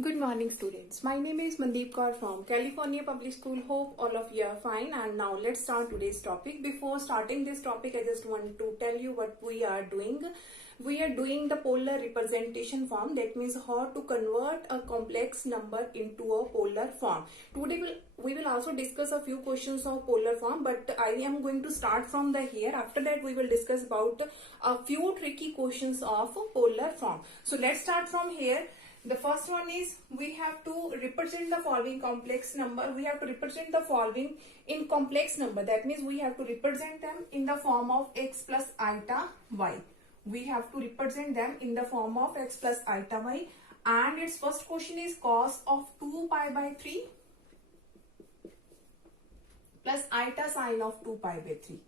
Good morning, students. My name is Mandeep Kaur from California Public School. Hope all of you are fine. And now let's start today's topic. Before starting this topic, I just want to tell you what we are doing. We are doing the polar representation form. That means how to convert a complex number into a polar form. Today we will also discuss a few questions of polar form, but I am going to start from the here. After that, we will discuss about a few tricky questions of polar form. So let's start from here. The first one is we have to represent the following complex number. We have to represent the following in complex number. That means we have to represent them in the form of x plus iota y. We have to represent them in the form of x plus iota y. And its first question is cos of 2 pi by 3 plus iota sine of 2 pi by 3.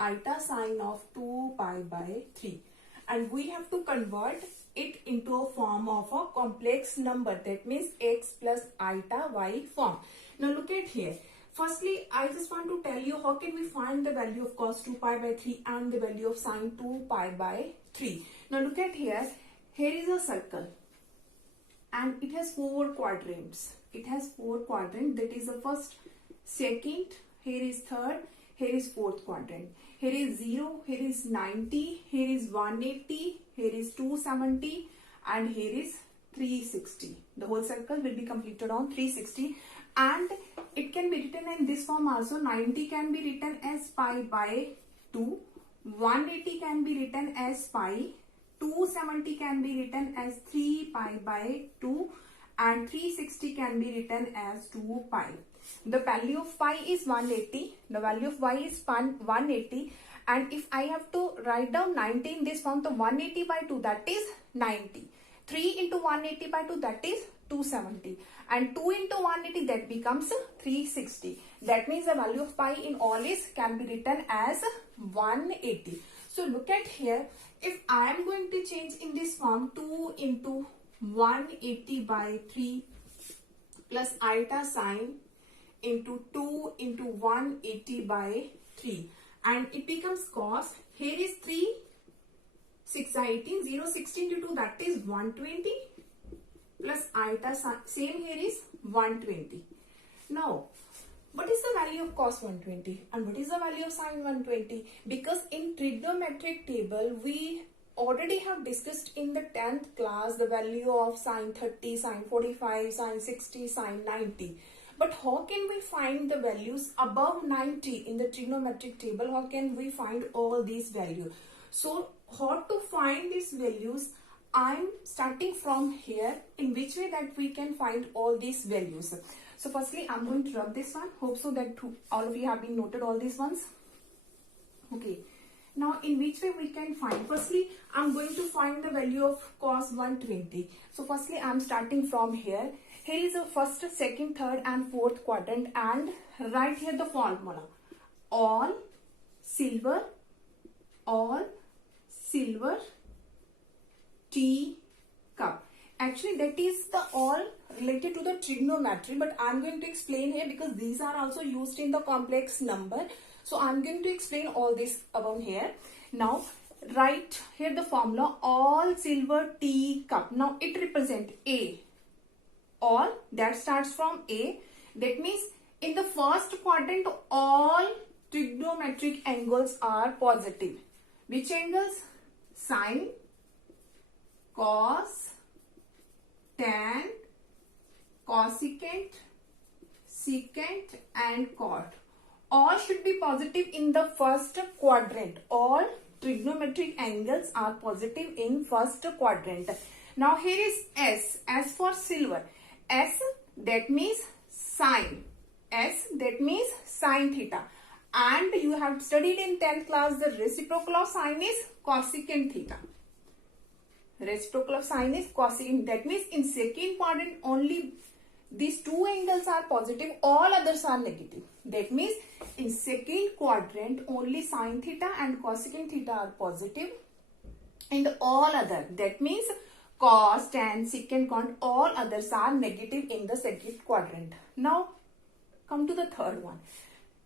Iota sine of 2 pi by 3. And we have to convert it into a form of a complex number. That means x plus iota y form. Now look at here. Firstly, I just want to tell you how can we find the value of cos 2 pi by 3 and the value of sine 2 pi by 3. Now look at here. Here is a circle and it has 4 quadrants. It has 4 quadrants. That is the first, second, here is third, here is fourth quadrant. Here is 0, here is 90, here is 180, here is 270 and here is 360. The whole circle will be completed on 360 and it can be written in this form also. 90 can be written as pi by 2, 180 can be written as pi, 270 can be written as 3 pi by 2 and 360 can be written as 2 pi. The value of pi is 180, the value of y is 180, and if I have to write down 90 in this form, so 180 by 2 that is 90, 3 into 180 by 2 that is 270 and 2 into 180 that becomes 360. That means the value of pi in all is can be written as 180. So look at here, if I am going to change in this form 2 into 180 by 3 plus iota sine into 2 into 180 by 3 and it becomes cos. Here is 3, 6, 18, 0, 16 into 2 that is 120 plus iota same here is 120. Now what is the value of cos 120 and what is the value of sine 120? Because in trigonometric table we already have discussed in the 10th class the value of sine 30, sine 45, sine 60, sine 90. But how can we find the values above 90 in the trigonometric table? How can we find all these values? So how to find these values? I'm starting from here, in which way that we can find all these values. So firstly, I'm going to rub this one. Hope so that all of you have been noted all these ones. Okay. Now in which way we can find? Firstly, I'm going to find the value of cos 120. So firstly, I'm starting from here. Here is the first, second, third and fourth quadrant and right here the formula. All silver tea cup. Actually that is the all related to the trigonometry, but I'm going to explain here because these are also used in the complex number. So I'm going to explain all this about here. Now write here the formula all silver tea cup. Now it represents A. All that starts from A. That means in the first quadrant all trigonometric angles are positive. Which angles? Sine, cos, tan, cosecant, secant and cot. All should be positive in the first quadrant. All trigonometric angles are positive in first quadrant. Now here is S for silver. S that means sine. S that means sine theta. And you have studied in 10th class the reciprocal of sine is cosecant theta. Reciprocal of sine is cosecant. That means in second quadrant only these two angles are positive, all others are negative. That means in second quadrant only sine theta and cosecant theta are positive and all other, that means cos, tan, secant, cot, all others are negative in the second quadrant. Now come to the third one.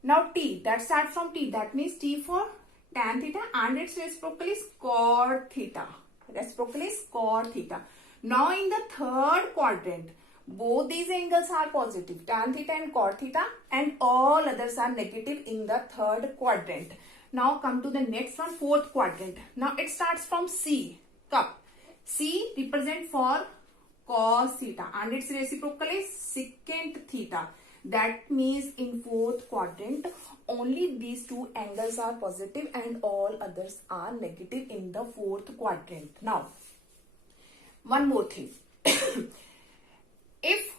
Now T, that starts from T, that means T for tan theta and its reciprocal is cot theta. Reciprocal is cot theta. Now in the third quadrant, both these angles are positive, tan theta and cot theta, and all others are negative in the third quadrant. Now come to the next one, fourth quadrant. Now it starts from C, cup. C represent for cos theta and its reciprocal is secant theta. That means in fourth quadrant, only these two angles are positive and all others are negative in the fourth quadrant. Now, one more thing. If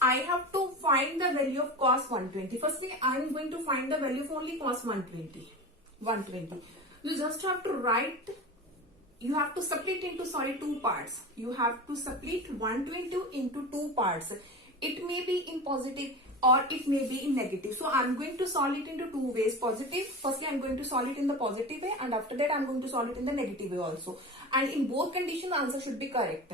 I have to find the value of cos 120, firstly I am going to find the value of only cos 120. You just have to write, you have to split into, two parts. You have to split 120 into two parts. It may be in positive or it may be in negative. So I'm going to solve it into two ways. Positive, firstly I'm going to solve it in the positive way, and after that I'm going to solve it in the negative way also. And in both conditions the answer should be correct.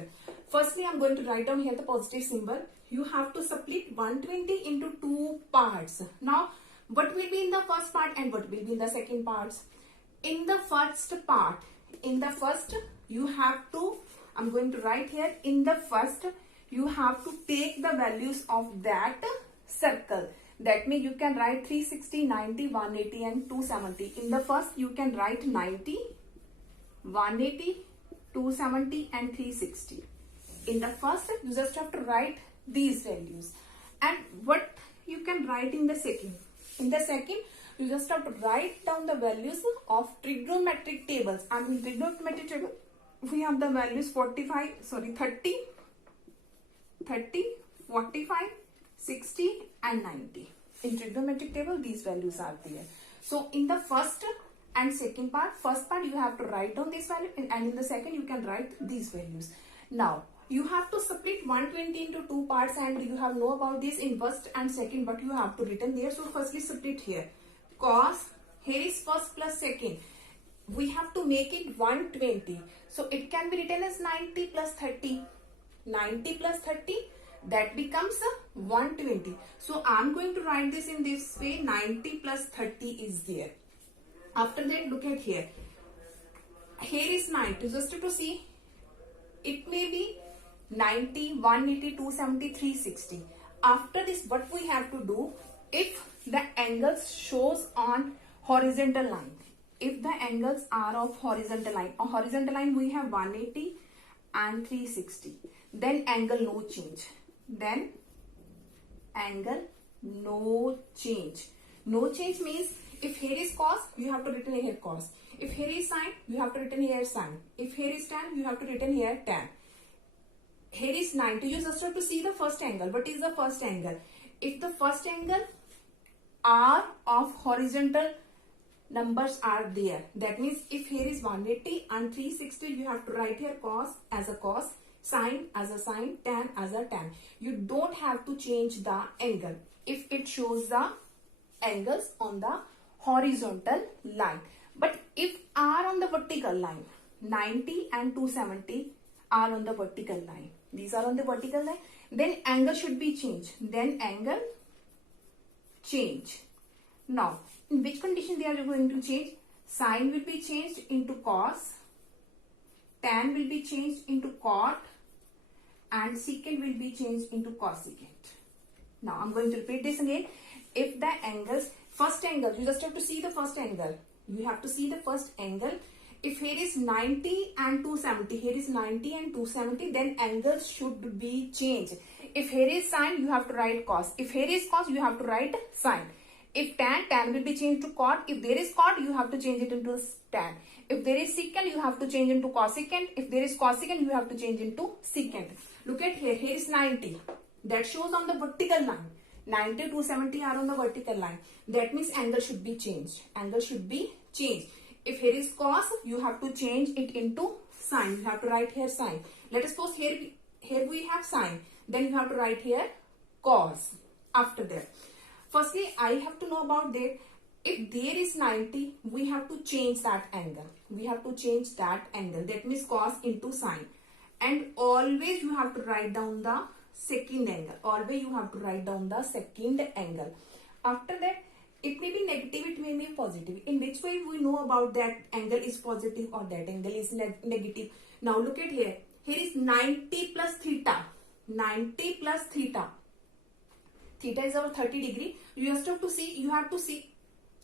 Firstly I'm going to write down here the positive symbol. You have to split 120 into two parts. Now what will be in the first part and what will be in the second parts? In the first part, you have to, I'm going to write here, in the first you have to take the values of that circle. That means you can write 360, 90, 180 and 270. In the first you can write 90, 180, 270 and 360. In the first you just have to write these values. And what you can write in the second? In the second you just have to write down the values of trigonometric tables. And in trigonometric table we have the values 30, 45, 60 and 90. In trigonometric table these values are there. So in the first and second part, first part you have to write down this value, and in the second you can write these values. Now you have to split 120 into two parts, and you have know about this in first and second, but you have to written there. So firstly split here. Cos, here is first plus second. We have to make it 120. So it can be written as 90 plus 30. 90 plus 30, that becomes 120. So I'm going to write this in this way. 90 plus 30 is there. After that, look at here. Here is 90. Just to see, it may be 90, 180, 270, 360. After this, what we have to do, if the angles shows on horizontal line, if the angles are of horizontal line, on horizontal line we have 180 and 360, then angle no change. Then angle no change. No change means if here is cos, you have to written here cos. If here is sine, you have to written here sine. If here is tan, you have to written here tan. Here is 90. You just have to see the first angle. What is the first angle? If the first angle are of horizontal numbers are there, that means if here is 180 and 360, you have to write here cos as a cos, sine as a sine, tan as a tan. You don't have to change the angle if it shows the angles on the horizontal line. But if are on the vertical line, 90 and 270 are on the vertical line, these are on the vertical line, then angle should be changed. Then angle change. Now in which condition they are going to change? Sine will be changed into cos, tan will be changed into cot, and secant will be changed into cosecant. Now I'm going to repeat this again. If the angles, first angle, you just have to see the first angle. You have to see the first angle. If here is 90 and 270, here is 90 and 270, then angles should be changed. If here is sine, you have to write cos. If here is cos, you have to write sine. If tan, tan will be changed to cot. If there is cot, you have to change it into tan. If there is secant, you have to change into cosecant. If there is cosecant, you have to change into secant. Look at here. Here is 90. That shows on the vertical line. 90, 270 are on the vertical line. That means angle should be changed. Angle should be changed. If here is cos, you have to change it into sine. You have to write here sine. Let us suppose here we have sine. Then you have to write here cos. After that, firstly, I have to know about that. If there is 90, we have to change that angle. We have to change that angle. That means cos into sine. And always you have to write down the second angle. Always you have to write down the second angle. After that, it may be negative, it may be positive. In which way we know about that angle is positive or that angle is negative? Now look at here. here is 90 plus theta. 90 plus theta. Theta is our 30 degree. You have to see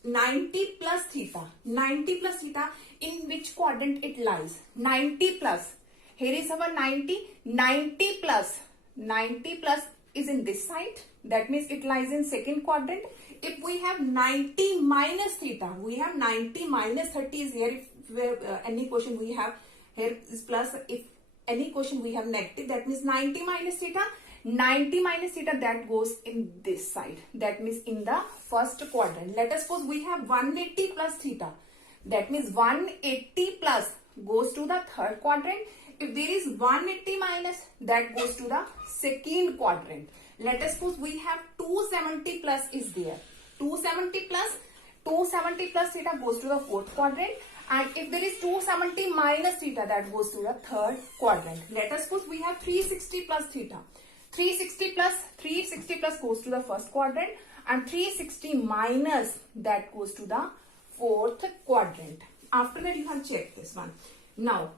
90 plus theta. 90 plus theta, in which quadrant it lies? 90 plus. Here is our 90. 90 plus. 90 plus is in this side. That means it lies in second quadrant. If we have 90 minus theta, we have 90 minus 30 is here. If any question we have here is plus. If any question we have negative, that means 90 minus theta. 90 minus theta, that goes in this side. That means in the first quadrant. Let us suppose we have 180 plus theta. That means 180 plus goes to the third quadrant. If there is 180 minus, that goes to the second quadrant. Let us suppose we have 270 plus is there. 270 plus theta goes to the fourth quadrant. And if there is 270 minus theta, that goes to the third quadrant. Let us suppose we have 360 plus theta. 360 plus goes to the first quadrant, and 360 minus, that goes to the fourth quadrant. After that, you have checked this one. Now,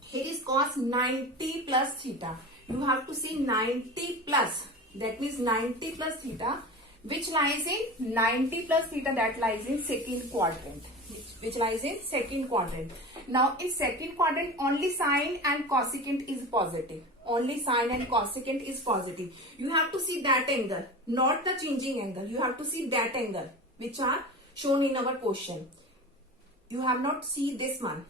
here is cos 90 plus theta. You have to see 90 plus. That means 90 plus theta, which lies in 90 plus theta, that lies in second quadrant. Which lies in second quadrant. Now, in second quadrant, only sine and cosecant is positive. Only sine and cosecant is positive. You have to see that angle, not the changing angle. You have to see that angle, which are shown in our question. You have not see this one.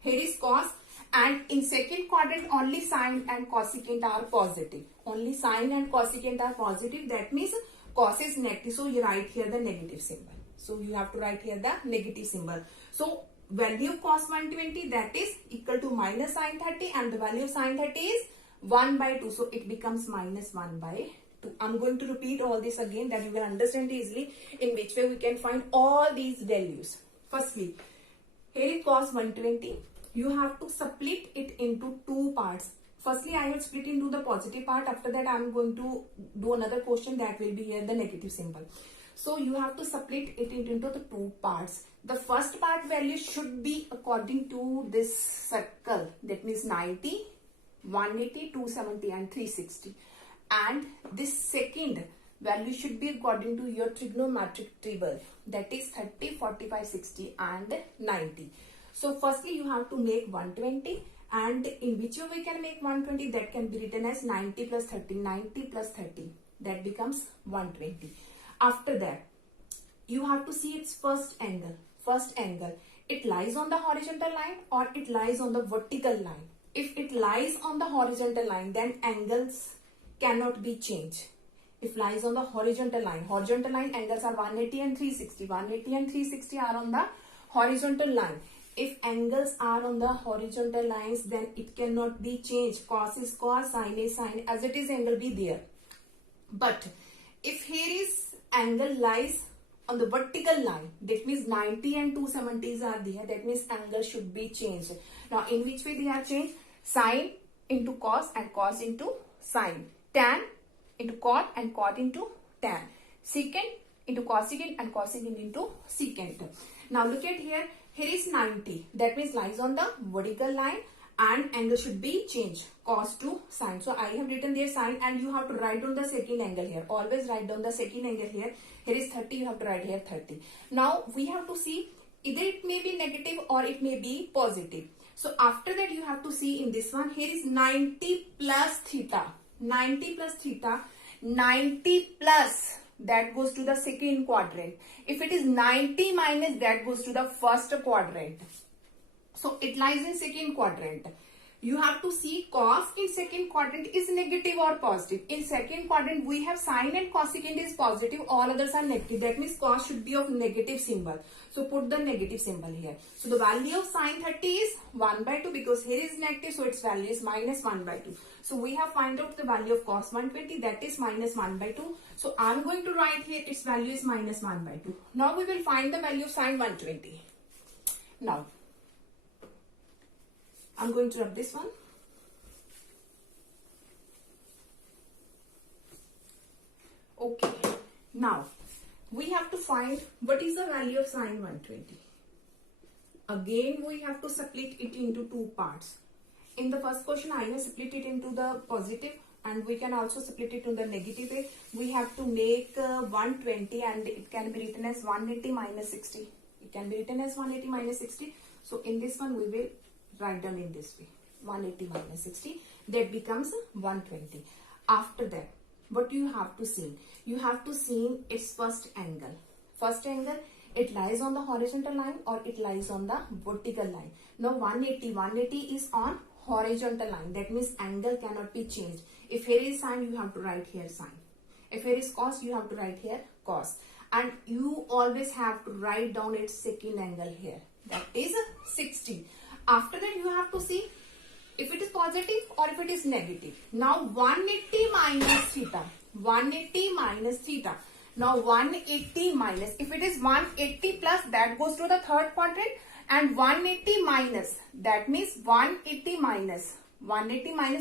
Here is cos, and in second quadrant, only sine and cosecant are positive. Only sine and cosecant are positive. That means cos is negative. So you write here the negative symbol. So you have to write here the negative symbol. So value of cos 120, that is equal to minus sine 30, and the value of sine 30 is 1 by 2. So it becomes minus 1 by 2. I'm going to repeat all this again, that you will understand easily in which way we can find all these values. Firstly, here is cos 120. You have to split it into two parts. Firstly, I will split into the positive part. After that, I am going to do another question that will be here the negative symbol. So you have to split it into the two parts. The first part value should be according to this circle. That means 90, 180, 270 and 360. And this second value should be according to your trigonometric table. That is 30, 45, 60 and 90. So firstly you have to make 120. And in which way we can make 120? That can be written as 90 plus 30. 90 plus 30. That becomes 120. After that, you have to see its first angle. First angle. It lies on the horizontal line or it lies on the vertical line. If it lies on the horizontal line, then angles cannot be changed. If lies on the horizontal line angles are 180 and 360. 180 and 360 are on the horizontal line. If angles are on the horizontal lines, then it cannot be changed. Cos is cos, sine is sine, as it is angle be there. But if here is angle lies on the vertical line, that means 90 and 270s are there, that means angle should be changed. Now in which way they are changed? Sine into cos and cos into sine. Tan into cot and cot into tan. Secant into cosecant and cosecant into secant. Now look at here. Here is 90. That means lies on the vertical line and angle should be changed. Cos to sine. So I have written there sine, and you have to write down the second angle here. Always write down the second angle here. Here is 30. You have to write here 30. Now we have to see either it may be negative or it may be positive. So after that you have to see in this one. Here is 90 plus theta. 90 plus theta. 90 plus, that goes to the second quadrant. If it is 90 minus, that goes to the first quadrant. So it lies in second quadrant. You have to see cos in second quadrant is negative or positive. In second quadrant, we have sine and cosecant is positive. All others are negative. That means cos should be of negative symbol. So put the negative symbol here. So the value of sine 30 is 1 by 2 because here is negative. So its value is minus 1 by 2. So we have find out the value of cos 120, that is minus 1 by 2. So I am going to write here its value is minus 1 by 2. Now we will find the value of sine 120. Now I am going to rub this one. Okay. Now we have to find what is the value of sine 120. Again we have to split it into two parts. In the first question, I have split it into the positive and we can also split it in the negative way. We have to make 120 and it can be written as 180 minus 60. It can be written as 180 minus 60. So in this one, we will write down in this way. 180 minus 60. That becomes 120. After that, what you have to see? You have to see its first angle. First angle, it lies on the horizontal line or it lies on the vertical line. Now 180 is on horizontal line. That means angle cannot be changed. If here is sine, you have to write here sine. If here is cos, you have to write here cos. And you always have to write down its second angle here. That is 60. After that, you have to see if it is positive or if it is negative. Now 180 minus theta. 180 minus theta. Now 180 minus, if it is 180 plus, that goes to the third quadrant, and 180 minus, that means 180 minus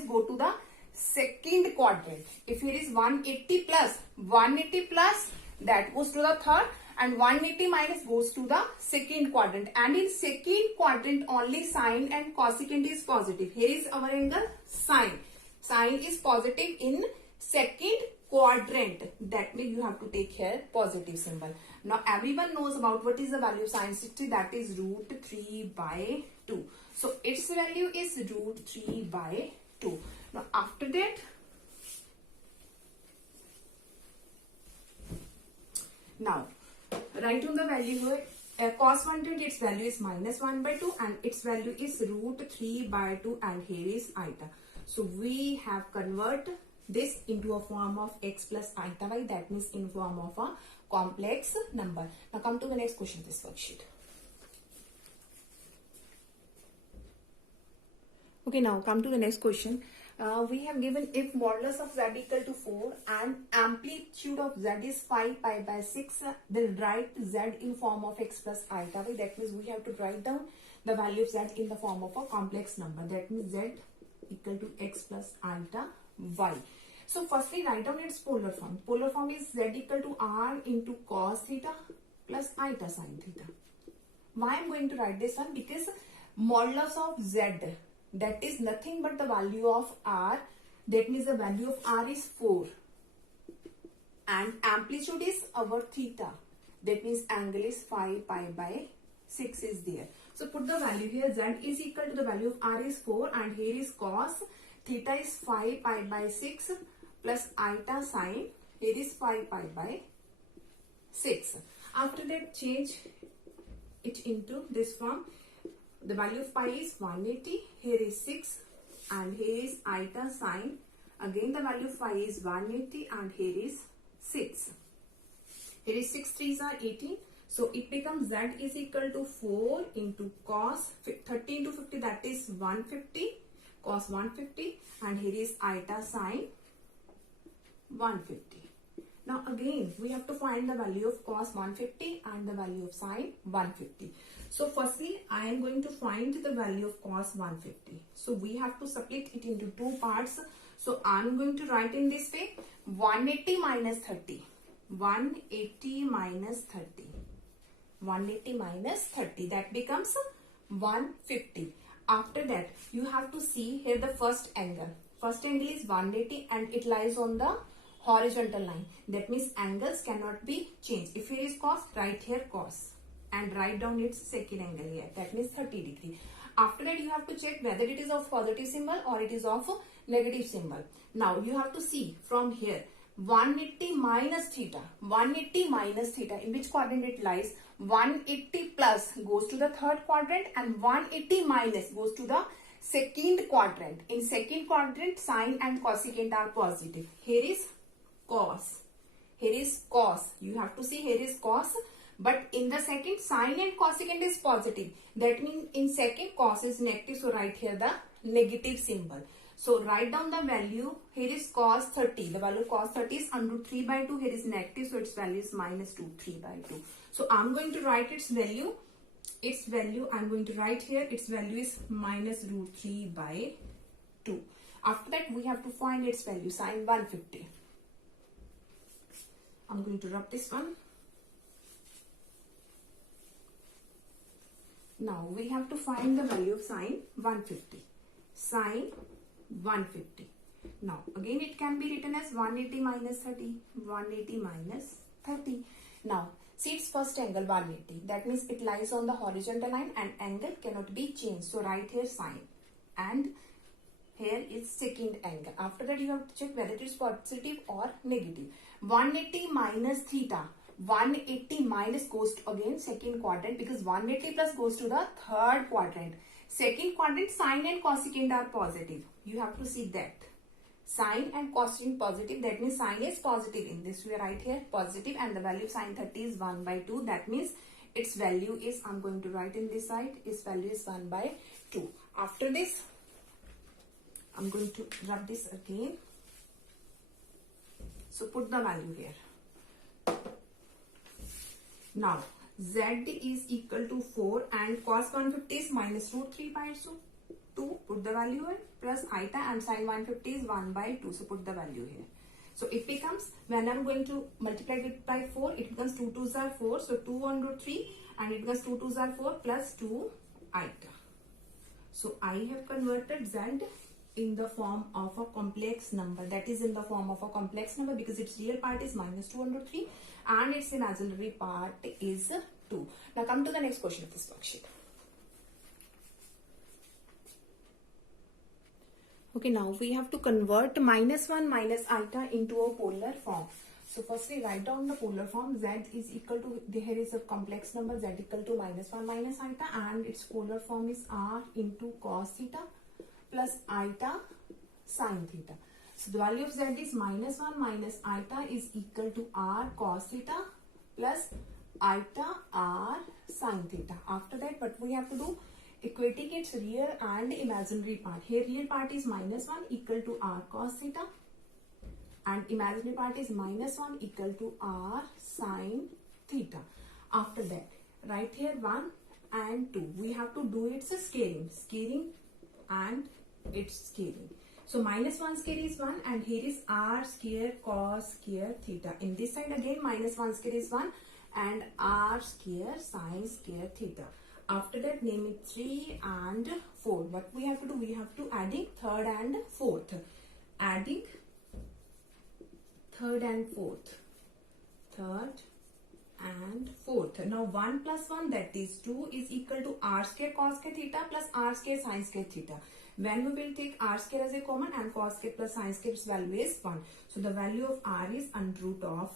go to the second quadrant. If it is 180 plus, that goes to the third, and 180 minus goes to the second quadrant. And in second quadrant, only sine and cosecant is positive. Here is our angle sine. Sine is positive in second quadrant. That means you have to take here positive symbol. Now everyone knows about what is the value of sine 60. That is root 3 by 2. So its value is root 3 by 2. Now after that, now write down the value here. Cos 120, its value is minus 1 by 2 and its value is root 3 by 2 and here is eta. So we have converted this into a form of x plus eta y, that means in form of a complex number. Now come to the next question, this worksheet. Okay, now come to the next question. We have given if modulus of z equal to 4 and amplitude of z is 5 pi by 6, then write z in form of x plus eta y. That means we have to write down the value of z in the form of a complex number. That means z equal to x plus eta y. So firstly, write down its polar form. Polar form is z equal to r into cos theta plus eta sin theta. Why I am going to write this one? Because modulus of z, that is nothing but the value of r. That means the value of r is 4. And amplitude is our theta. That means angle is 5 pi by 6 is there. So put the value here. Z is equal to the value of r is 4 and here is cos. Theta is 5 pi by 6 plus eta sine. Here is 5 pi by 6. After that, change it into this form. The value of pi is 180. Here is 6 and here is eta sine. Again the value of pi is 180 and here is 6. Here is 6 3s are 18. So it becomes z is equal to 4 into cos 30 into 50, that is 150. Cos 150 and here is eta sine 150. Now again we have to find the value of cos 150 and the value of sine 150. So firstly I am going to find the value of cos 150. So we have to split it into two parts. So I am going to write in this way: 180 minus 30. 180 minus 30. 180 minus 30. That becomes 150. After that, you have to see here the first angle. First angle is 180 and it lies on the horizontal line. That means angles cannot be changed. If here is cos, write here cos and write down its second angle here. That means 30 degree. After that, you have to check whether it is of positive symbol or it is of negative symbol. Now you have to see from here 180 minus theta. 180 minus theta. In which quadrant it lies? 180 plus goes to the third quadrant and 180 minus goes to the second quadrant. In second quadrant, sine and cosecant are positive. Here is cos. Here is cos. You have to see here is cos. But in the second, sine and cosecant is positive. That means in second, cos is negative. So write here the negative symbol. So write down the value. Here is cos 30. The value of cos 30 is under root 3 by 2. Here is negative. So its value is minus 2, 3 by 2. So I'm going to write its value. Its value I'm going to write here. Its value is minus root 3 by 2. After that, we have to find its value. Sine 150. I'm going to rub this one. Now we have to find the value of sine 150. sine 150. Now again it can be written as 180 minus 30. 180 minus 30. Now see its first angle 180. That means it lies on the horizontal line and angle cannot be changed. So write here sine and here is second angle. After that you have to check whether it is positive or negative. 180 minus theta. 180 minus goes to again second quadrant because 180 plus goes to the third quadrant. Second quadrant sine and cosecant are positive. You have to see that. Sine and cosecant positive. That means sine is positive in this. We write here positive and the value of sine 30 is 1 by 2. That means its value is, I'm going to write in this side, its value is 1 by 2. After this, I'm going to rub this again. So put the value here. Now z is equal to 4 and cos 150 is minus root 3 by 2. Put the value here. Plus iota and sine 150 is 1 by 2. So put the value here. So it becomes, when I'm going to multiply it by 4, it becomes 2 2s are 4. So 2 1 root 3 and it becomes 2 2s are 4 plus 2 iota. So I have converted z in the form of a complex number. That is in the form of a complex number because its real part is minus 2 under 3 and its imaginary part is 2. Now come to the next question of this worksheet. Okay, now we have to convert minus 1 minus iota into a polar form. So firstly write down the polar form. Z is equal to, here is a complex number, z equal to minus 1 minus iota and its polar form is r into cos theta plus iota sin theta. So the value of z is minus 1 minus iota is equal to r cos theta plus iota r sin theta. After that what we have to do? Equating its real and imaginary part. Here real part is minus 1 equal to r cos theta and imaginary part is minus 1 equal to r sin theta. After that write here 1 and 2. We have to do its scaling and its scaling. So minus 1 square is 1 and here is r square cos square theta. In this side again minus 1 square is 1 and r square sin square theta. After that name it 3 and 4. What we have to do? We have to adding third and fourth. Adding third and fourth. Third and fourth. Now 1 plus 1 that is 2 is equal to r square cos square theta plus r square sin square theta. When we will take r square as a common and cos square plus sin square's value is 1. So the value of r is under root of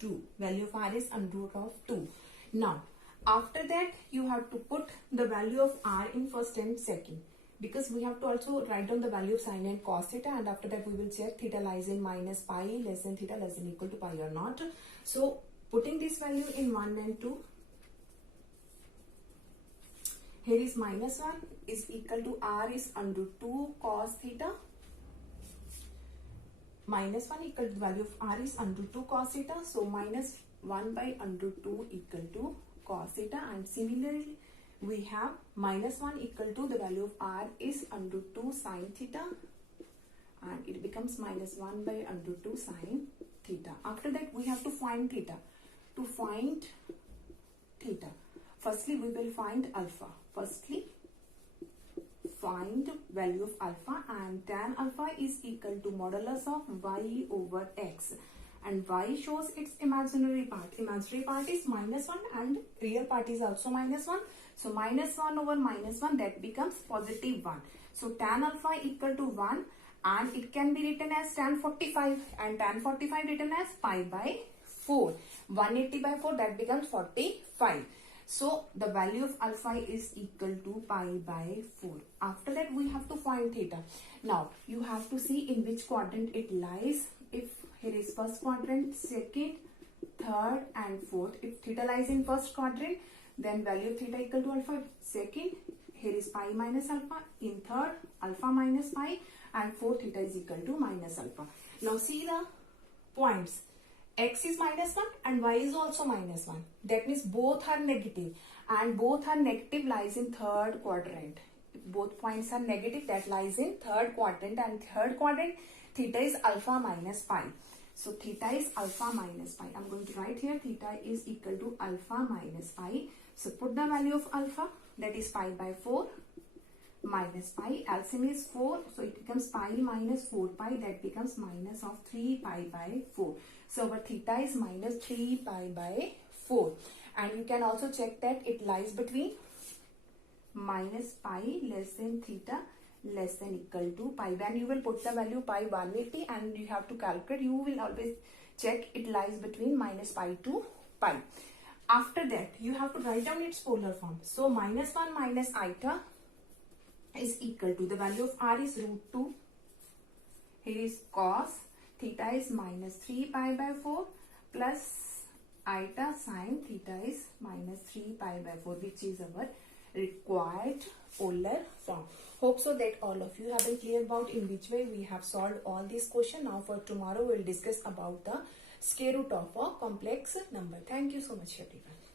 2. Value of r is under root of 2. Now after that you have to put the value of r in first and second because we have to also write down the value of sin and cos theta and after that we will check theta lies in minus pi less than theta less than equal to pi or not. So putting this value in 1 and 2, here is minus 1 is equal to r is under 2 cos theta. Minus 1 equal to the value of r is under 2 cos theta. So minus 1 by under 2 equal to cos theta and similarly we have minus 1 equal to the value of r is under 2 sin theta and it becomes minus 1 by under 2 sin theta. After that we have to find theta. To find theta, firstly we will find alpha. Firstly find value of alpha and tan alpha is equal to modulus of y over x. And y shows its imaginary part. Imaginary part is minus 1 and real part is also minus 1. So minus 1 over minus 1 that becomes positive 1. So tan alpha equal to 1 and it can be written as tan 45 and tan 45 written as pi by 4. 180 by 4 that becomes 45. So the value of alpha is equal to pi by 4. After that we have to find theta. Now you have to see in which quadrant it lies. If here is first quadrant, second, third and fourth. If theta lies in first quadrant, then value of theta equal to alpha. Second, here is pi minus alpha. In third, alpha minus pi and fourth theta is equal to minus alpha. Now see the points. X is minus 1 and y is also minus 1. That means both are negative and both are negative lies in third quadrant. If both points are negative that lies in third quadrant and third quadrant theta is alpha minus pi. So theta is alpha minus pi. I'm going to write here theta is equal to alpha minus pi. So put the value of alpha that is pi by 4 minus pi. LCM is 4, so it becomes pi minus 4 pi, that becomes minus of 3 pi by 4. So our theta is minus 3 pi by 4. And you can also check that it lies between minus pi less than theta less than equal to pi. When you will put the value pi 180 and you have to calculate, you will always check it lies between minus pi to pi. After that, you have to write down its polar form. So minus 1 minus eta is equal to, the value of r is root 2. Here is cos. Theta is minus 3 pi by 4 plus eta sine theta is minus 3 pi by 4, which is our required polar form. Hope so that all of you have been clear about in which way we have solved all these questions. Now for tomorrow we will discuss about the square root of a complex number. Thank you so much everyone.